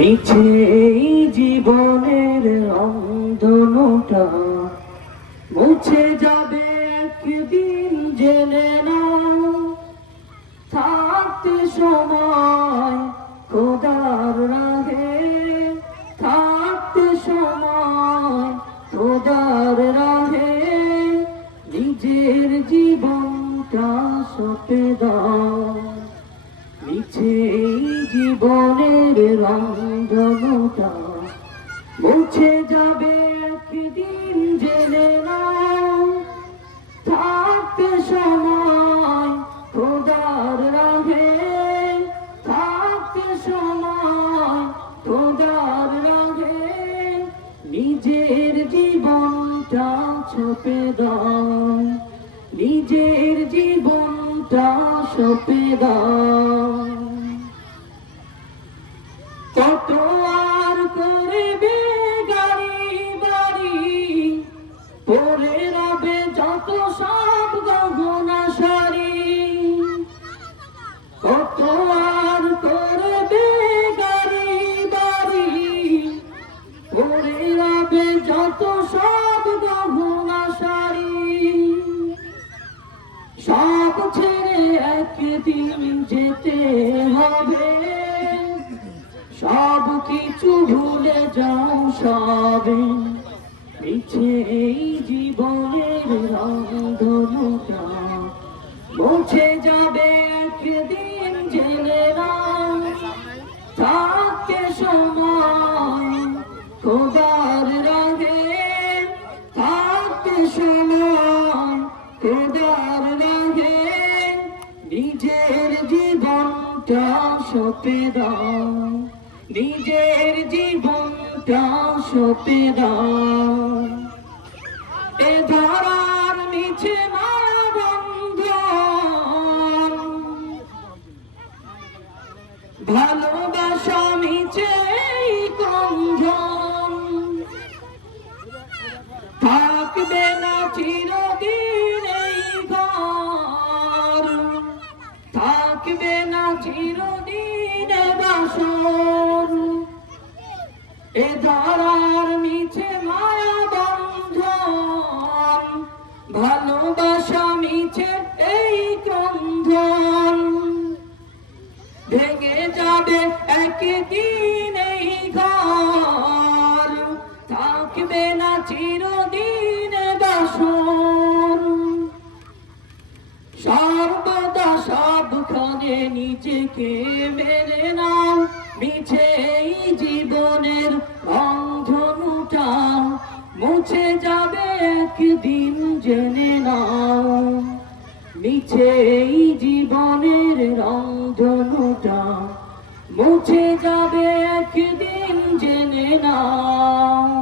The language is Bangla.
মিছে এই জীবনের অন্ধকারটা মুছে যাবে একদিন, জেনে নাও। থাকতে সময় খোদার রাহে, থাকতে সময় খোদার রাহে, নিজের জীবনটা সঁপে দাও। মিছে এই জীবনের রন্ধনটা মুছে যাবে একদিন, জেনে নাও। থাকতে সময় খোদার রাহে, থাকতে সময় খোদার রাহে, নিজের জীবনটা সঁপে দাও, নিজের জীবনটা সঁপে দাও। কত আর করবে গাড়ি বাড়ি, পরে রবে যত সব গহনা শাড়ি। কত আর করবে গাড়ি বাড়ি, পরে রবে যত সব গহনা শাড়ি। সব ছেড়ে একদিন যেতে হবে, সব কিছু ভুলে যাও সবে। মিছে এই জীবনের রন্ধনটা মুছে যাবে একদিন, জেনে নাও। থাকতে সময় খোদার রাহে, থাকতে সময় খোদার রাহে, নিজের জীবনটা সঁপে দাও, নিজের জীবনটা সঁপে দাও। এ ধরার মিছে মায়া বন্ধন, ভালোবাসা মিছে এই কঞ্জন, থাকবে না চিরদিন এই ঘর, থাকবে না চিরদিন বাসর। এ ধরার মিছে মায়া বন্ধন, ভালোবাসা মিছে এই ক্রন্দন, ভেঙে যাবে একদিন এই ঘর, থাকবে না চিরদিন বাসর। সর্বদা সবখানে নিজেকে মেনে নাও, মিছে এই জীবনের বন্ধনটা মুছে যাবে একদিন, জেনে নাও। মিছে এই জীবনের রন্ধনটা মুছে যাবে একদিন, জেনে নাও।